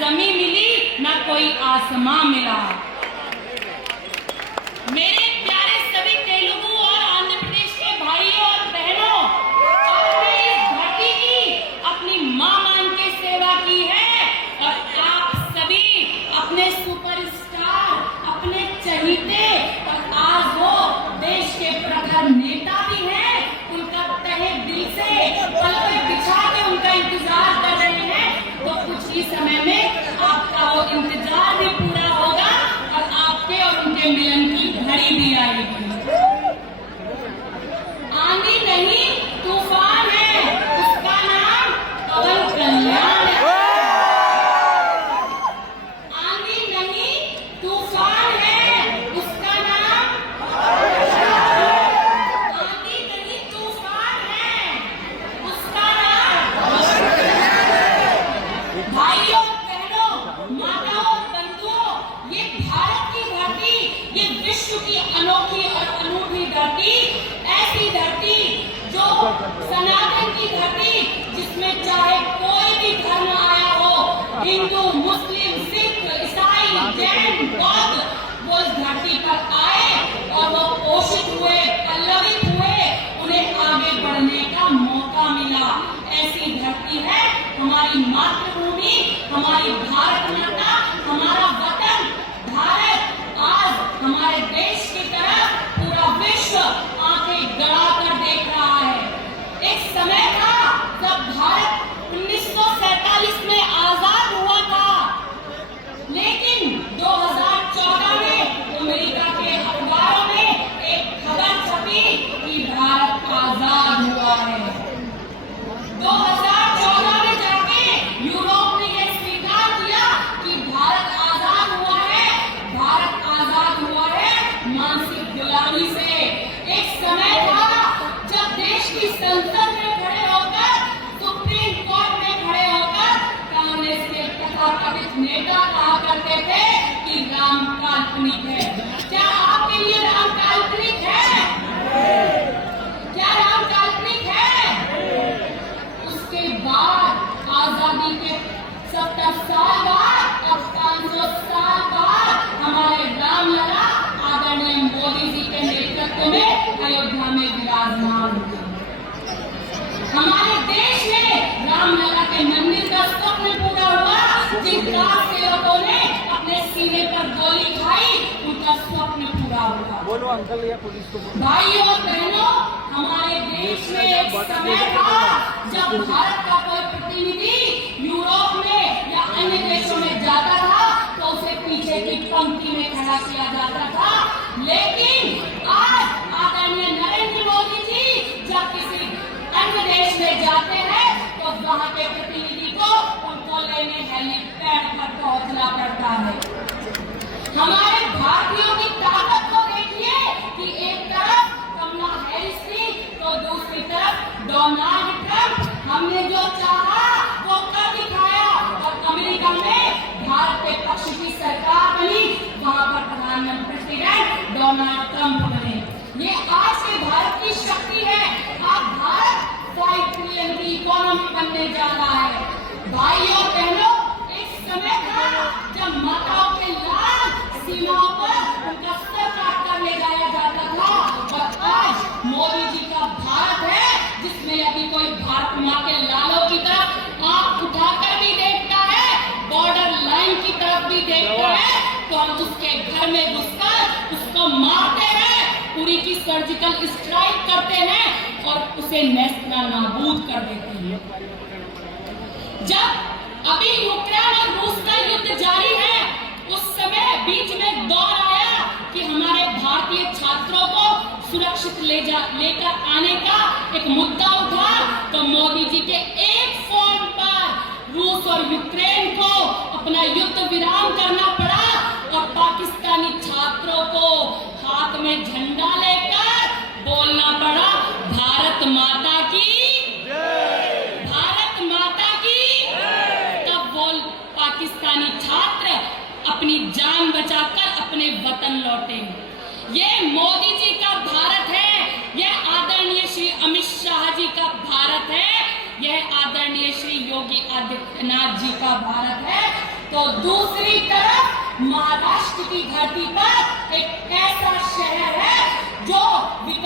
जमीन मिली न कोई आसमां मिला। मेरे प्यारे सभी तेलुगु और आंध्र प्रदेश के भाइयों और बहनों, आपने इस धरती की अपनी मां मान के सेवा की है और आप सभी अपने सुपरस्टार, अपने चहीते और आज वो देश के प्रखर नेता भी हैं, उनका तहे दिल से पलके बिछा के उनका इंतजार कर रहे हैं। तो कुछ ही समय में आपका वो इंतजार भी पूरा होगा और आपके और उनके मिलन की घड़ी भी आएगी। आंधी नहीं तूफान है, उसका नाम पवन कल्याण है। आंधी नहीं तूफान है, उसका नाम आंधी नहीं तूफान है, उसका नाम भाइयों बहनों, माताओं बंधुओं, ये भारत की धरती, ये विश्व की अनोखी और अनूठी धरती, ऐसी धरती जो सनातन की धरती, जिसमें चाहे कोई भी धर्म आया हो, हिंदू, मुस्लिम, सिख, ईसाई, जैन, बौद्ध, वो इस धरती पर आए और वो पोषित हुए, पल्लवित हुए, उन्हें आगे बढ़ने का मौका मिला। ऐसी धरती है हमारी मातृभूमि, हमारी भारत माता, हमारा वतन भारत। आज हमारे देश की तरफ पूरा विश्व आंखें गड़ा कर देख रहा है। एक समय था जब भारत 1947 में आजाद हुआ था, लेकिन 2014 में अमेरिका के अखबारों में एक खबर छपी कि भारत आजाद हुआ है। 2014 में जाके यूरोप ने यह स्वीकार किया कि भारत आजाद हुआ है, भारत आजाद हुआ है मानसिक गुलामी से। एक समय था जब देश की संसद में खड़े होकर, सुप्रीम कोर्ट में खड़े होकर कांग्रेस के तथाकथित नेता कहा करते थे कि राम काल्पनिक है। क्या आपके लिए राम काल्पनिक है? क्या राम काल्पनिक है? उसके बाद आजादी के 70 साल बाद, अब 500 साल बाद हमारे रामलला आदरणीय मोदी जी के नेतृत्व में अयोध्या में विराजमान हुए। हमारे देश में रामलला के मंदिर का स्वप्न पूरा हुआ। जिन कार सेवकों ने अपने सीने पर गोली खाई, उनका स्वप्न पूरा हुआ। बोलो अंकल या पुलिस को। भाइयों और बहनों, हमारे देश में एक समय था जब भारत का कोई प्रतिनिधि यूरोप में या अन्य देशों में जाता था तो उसे पीछे की पंक्ति में खड़ा किया जाता था। लेकिन आज आदरणीय नरेंद्र मोदी जी जब किसी अन्य देश में जाते हैं तो वहां के प्रतिनिधि को उनको लेने हेलीपैड पर पहुंचना पड़ता है। हमारे भारतीयों की ताकत को देखिए कि एक तरफ कमला हैरिस थी तो दूसरी तरफ डोनाल्ड ट्रंप। हमने जो चाहा वो कर दिखाया और अमेरिका में भारत के पक्ष की सरकार बनी, वहां पर प्रधानमंत्री डोनाल्ड ट्रंप बने। ये आज के भारत की शक्ति है। आज भारत 5 ट्रिलियन की इकोनॉमी बनने जा रहा है। भाइयों बहनों, एक समय था जब माताओं के लाल सीमाओं पर उनका सर काट कर ले जाया जाता था और आज मोदी जी का भारत है जिसमें यदि कोई भारत माँ के लालों की तरफ आंख उठाकर भी देखता है, बॉर्डर लाइन की तरफ भी देखता है, तो हम उसके घर में घुसकर उसको मारते हैं, पूरी की सर्जिकल स्ट्राइक करते हैं और उसे नेस्ता नाबूद कर देते हैं। जब अभी यूक्रेन और रूस का युद्ध जारी है, उस समय बीच में दौर आया कि हमारे भारतीय छात्रों को सुरक्षित लेकर आने का एक मुद्दा उठा, तो मोदी जी के एक फोन पर रूस और यूक्रेन को अपना युद्ध विराम करना पड़ा और पाकिस्तानी छात्रों को हाथ में झंडा लेकर बोलना पड़ा, भारत माता की जय, भारत माता की जय। तब वो पाकिस्तानी छात्र अपनी जान बचाकर अपने वतन लौटे। ये मोदी जी का भारत है, यह आदरणीय श्री अमित शाह जी का भारत है, यह आदरणीय श्री योगी आदित्यनाथ जी का भारत है। तो दूसरी तरफ महाराष्ट्र की धरती पर एक ऐसा शहर है जो